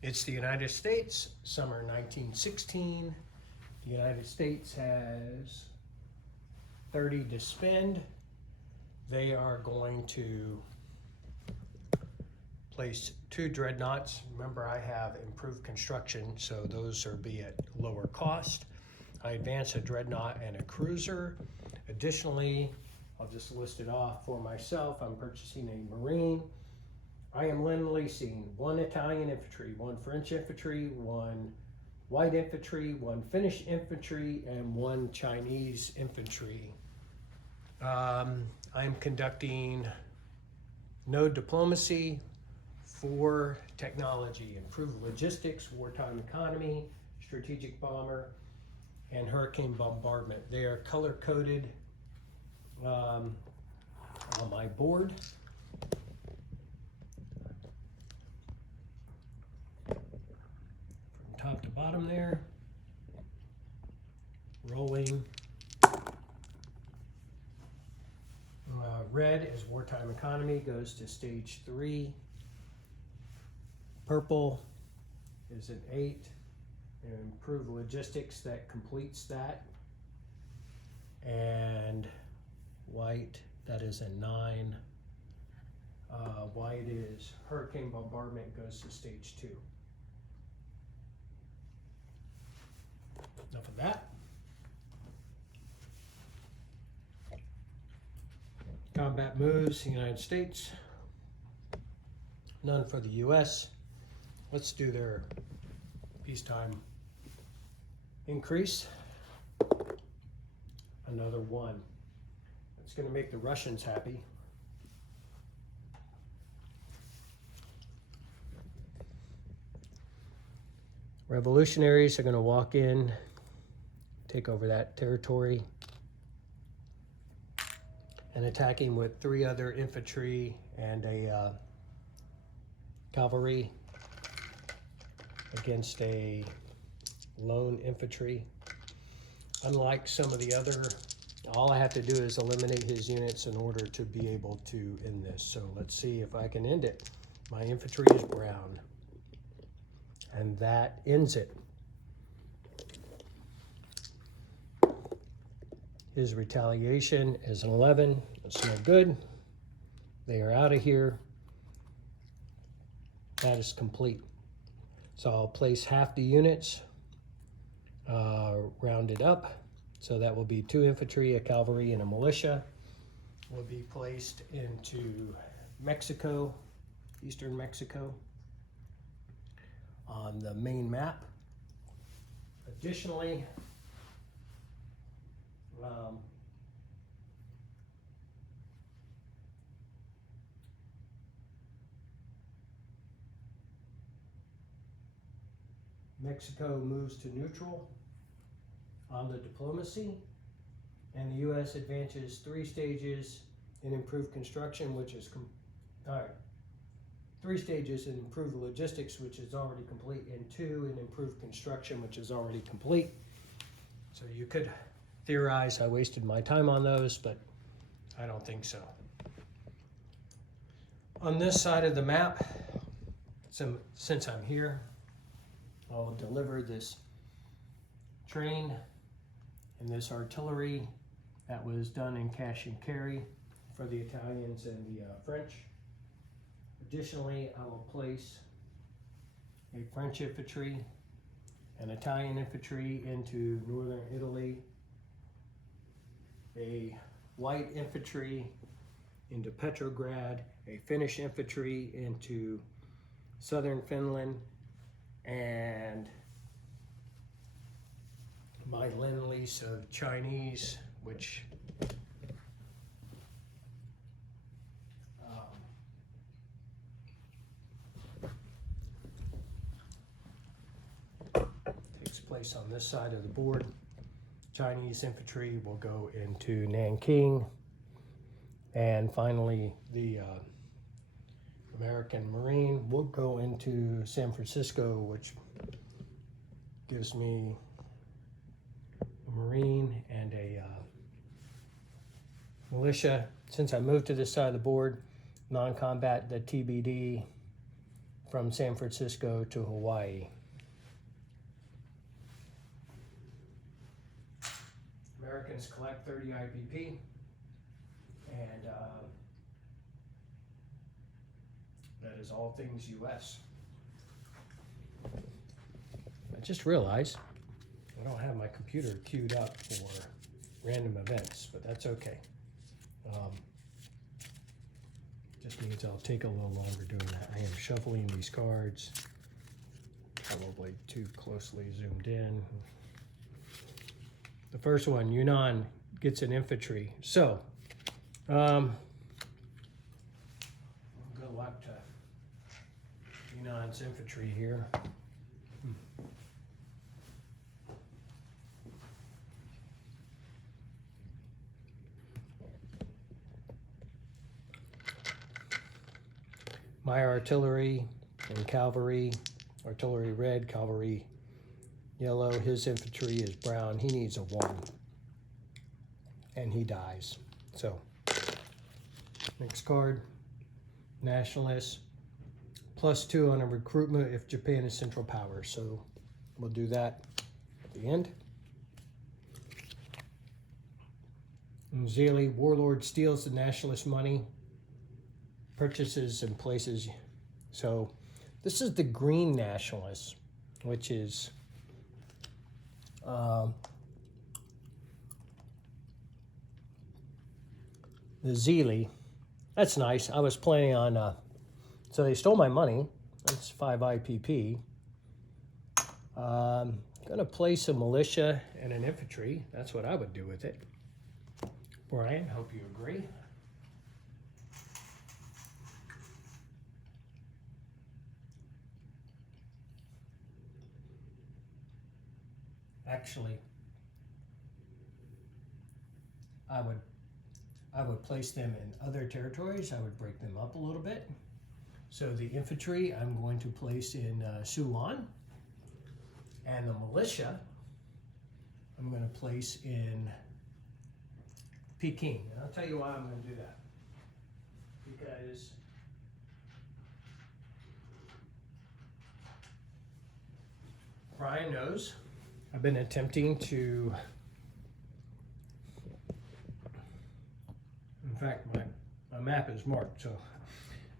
It's the United States, summer 1916. The United States has 30 to spend. They are going to place 2 dreadnoughts. Remember, I have improved construction, so those are be at lower cost. I advance a dreadnought and a cruiser. Additionally, I'll just list it off for myself. I'm purchasing a Marine. I am leasing 1 Italian infantry, 1 French infantry, 1 white infantry, 1 Finnish infantry, and 1 Chinese infantry. I'm conducting no diplomacy, 4 technology, improved logistics, wartime economy, strategic bomber, and hurricane bombardment. They are color-coded on my board. From top to bottom there. Rolling. Red is wartime economy, goes to stage 3. Purple is an 8. And improved logistics, that completes that. And white, that is a 9. White is hurricane bombardment, goes to stage 2. Enough of that. Combat moves, United States. None for the US. Let's do their peacetime increase. Another 1. It's going to make the Russians happy. Revolutionaries are going to walk in, take over that territory, and attacking with 3 other infantry and a cavalry against a lone infantry. Unlike some of the other, all I have to do is eliminate his units in order to be able to end this. So let's see if I can end it. My infantry is brown. And that ends it. His retaliation is an 11. That's no good. They are out of here. That is complete. So I'll place half the units, rounded up. So that will be 2 infantry, a cavalry, and a militia. Will be placed into Mexico, eastern Mexico, on the main map. Additionally, Mexico moves to neutral on the diplomacy, and the U.S. advances 3 stages in improved construction, which is 3 stages in improved logistics, which is already complete, and 2 in improved construction, which is already complete. So you could theorize I wasted my time on those, but I don't think so. On this side of the map, since I'm here, I'll deliver this train and this artillery that was done in cash and carry for the Italians and the French. Additionally, I will place a French infantry and Italian infantry into northern Italy, a white infantry into Petrograd, a Finnish infantry into southern Finland, and my lend-lease of Chinese, which takes place on this side of the board. Chinese infantry will go into Nanking, and finally the American Marine will go into San Francisco, which gives me a Marine and a militia. Since I moved to this side of the board, non-combat, the TBD, from San Francisco to Hawaii. Americans collect 30 IPP, and that is all things U.S. I just realized I don't have my computer queued up for random events, but that's okay. Just means I'll take a little longer doing that. I am shuffling these cards, probably too closely zoomed in. The first one, Yunnan gets an infantry. So, we'll go up to Yunnan's infantry here. My artillery and cavalry, artillery red, cavalry yellow. His infantry is brown. He needs a 1. And he dies. So, next card, nationalists. +2 on a recruitment if Japan is Central Power. So, we'll do that at the end. Zeli, warlord steals the nationalist money, purchases and places. So, this is the green nationalists, which is the Zeli. That's nice. I was planning on, so they stole my money. That's 5 IPP. Gonna place a militia and an infantry. That's what I would do with it. Brian, hope you agree. Actually, I would place them in other territories. I would break them up a little bit. So the infantry I'm going to place in Sulan, and the militia I'm going to place in Peking. And I'll tell you why I'm going to do that. Because Brian knows I've been attempting to, in fact, my map is marked, so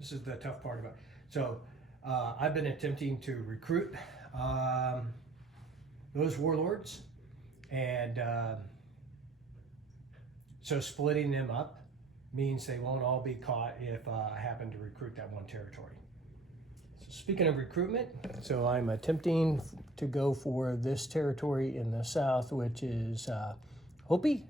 this is the tough part about it. So I've been attempting to recruit those warlords, and so splitting them up means they won't all be caught if I happen to recruit that one territory. So speaking of recruitment, so I'm attempting to go for this territory in the south, which is Hopi.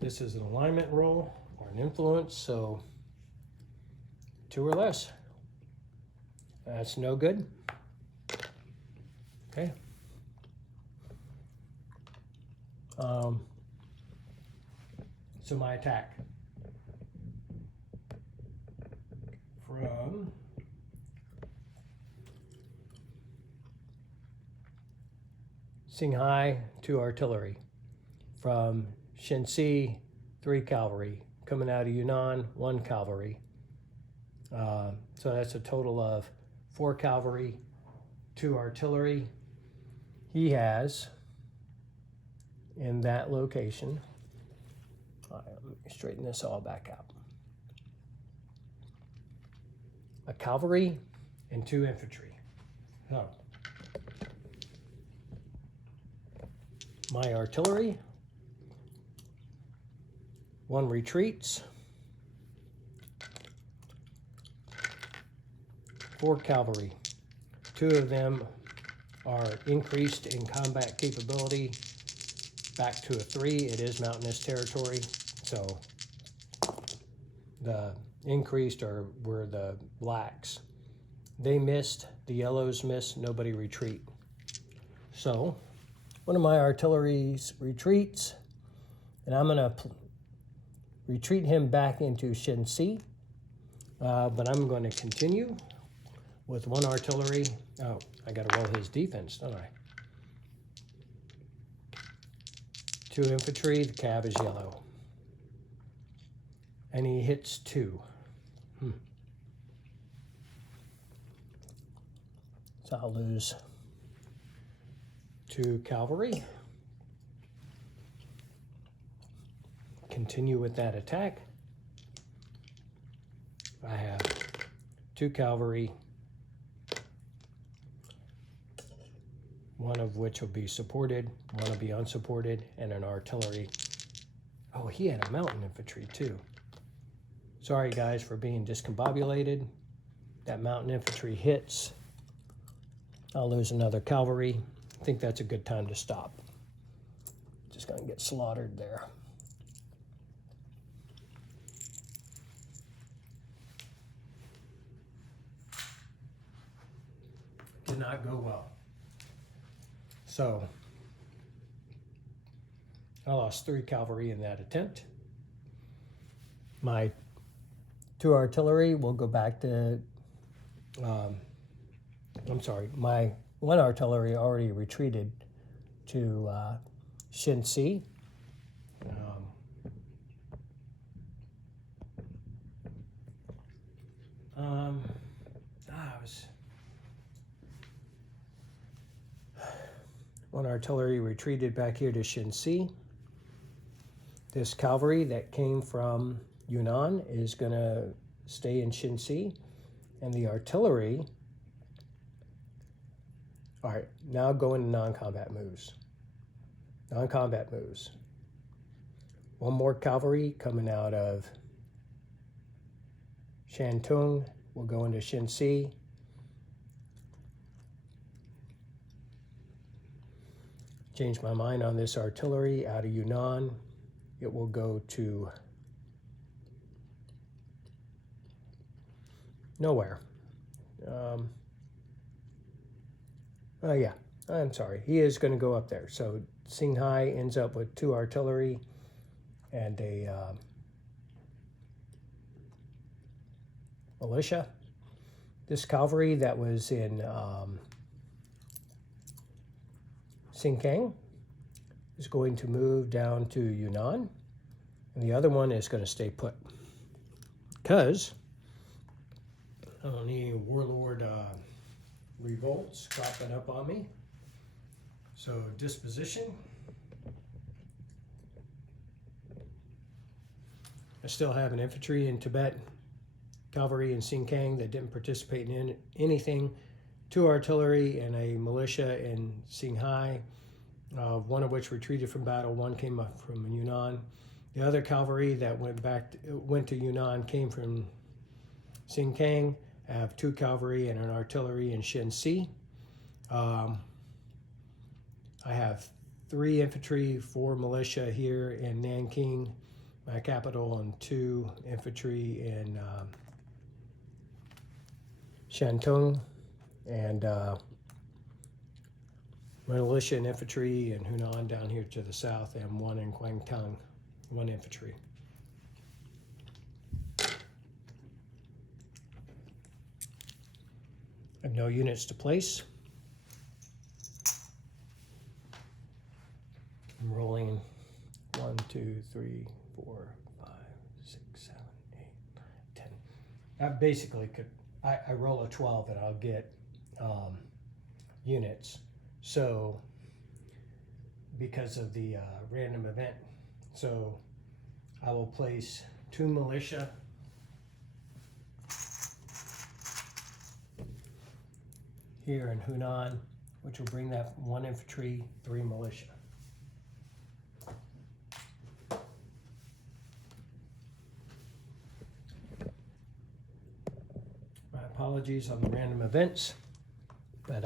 This is an alignment roll or an influence, so 2 or less. That's no good. Okay. So my attack from Qinghai to artillery, from Shenxi 3 cavalry, coming out of Yunnan 1 cavalry. So that's a total of 4 cavalry, 2 artillery. He has, in that location, all right, let me straighten this all back out, a cavalry and 2 infantry. So, my artillery, 1 retreats, 4 cavalry. 2 of them are increased in combat capability back to a 3. It is mountainous territory, so the increased were the blacks. They missed, the yellows missed, nobody retreat. So one of my artillery's retreats, and I'm gonna retreat him back into Shenxi, but I'm going to continue with 1 artillery. Oh, I got to roll his defense, don't I? 2 infantry, the cav is yellow. and he hits 2. So I'll lose 2 cavalry. Continue with that attack. I have 2 cavalry, one of which will be supported, one will be unsupported, and an artillery. Oh, he had a mountain infantry too. Sorry guys for being discombobulated. That mountain infantry hits. I'll lose another cavalry. I think that's a good time to stop. Just gonna get slaughtered there. Did not go well. So I lost 3 cavalry in that attempt. My 2 artillery will go back to, my 1 artillery already retreated to Shinsi. One artillery retreated back here to Shinsi. This cavalry that came from Yunnan is going to stay in Shinsi. And the artillery, all right, now going to non-combat moves. Non-combat moves. 1 more cavalry coming out of Shantung will go into Shinsi. Change my mind on this artillery out of Yunnan. It will go to nowhere. Oh yeah, I'm sorry. He is going to go up there. So Qinghai ends up with 2 artillery and a militia. This cavalry that was in Xingkang is going to move down to Yunnan, and the other one is going to stay put because I don't need any warlord revolts cropping up on me. So disposition. I still have an infantry in Tibet, cavalry in Xingkang that didn't participate in anything, 2 artillery and a militia in Qinghai, 1 of which retreated from battle, 1 came up from Yunnan. The other cavalry that went to Yunnan came from Xingkang. I have 2 cavalry and an artillery in Shenxi. I have 3 infantry, 4 militia here in Nanking, my capital, and 2 infantry in Shantung, and militia and infantry in Hunan down here to the south, and 1 in Guangdong, 1 infantry. I have no units to place. I'm rolling 1, 2, 3, 4, 5, 6, 7, 8, 10. I basically could, I roll a 12 and I'll get units. So because of the random event, so I will place 2 militia here in Hunan, which will bring that 1 infantry, 3 militia. My apologies on the random events, but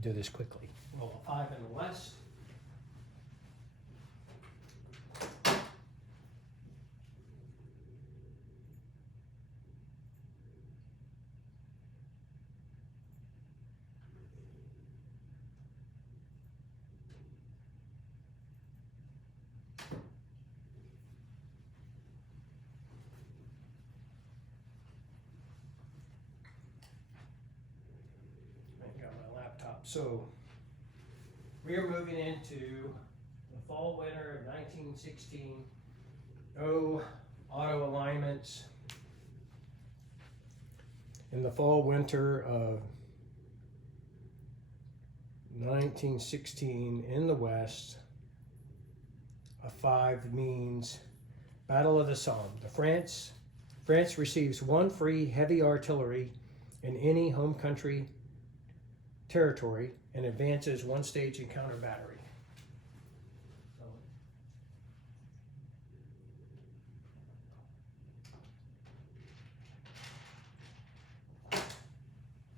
do this quickly. Roll a 5 in the west. So we are moving into the fall winter of 1916. Oh, auto France in the fall winter of 1916 in the West. A 5 means Battle of the Somme. France receives 1 free heavy artillery in any home country territory and advances 1 stage in counter battery.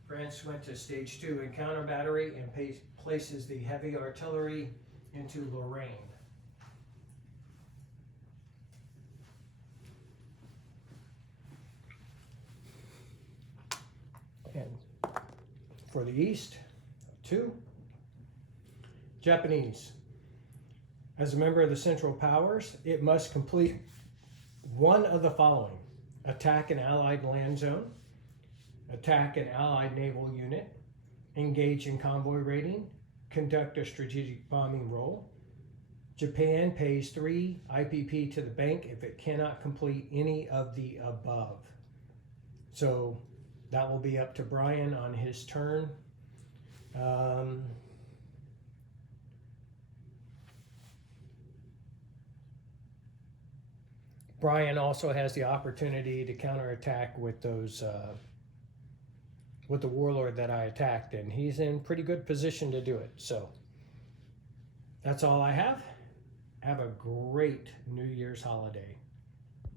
France went to stage 2 in counter battery and places the heavy artillery into Lorraine. And for the East, 2. Japanese. As a member of the Central Powers, it must complete one of the following: attack an Allied land zone, attack an Allied naval unit, engage in convoy raiding, conduct a strategic bombing role. Japan pays 3 IPP to the bank if it cannot complete any of the above. So that will be up to Brian on his turn. Brian also has the opportunity to counterattack with those with the warlord that I attacked, and he's in pretty good position to do it. So that's all I have. Have a great New Year's holiday.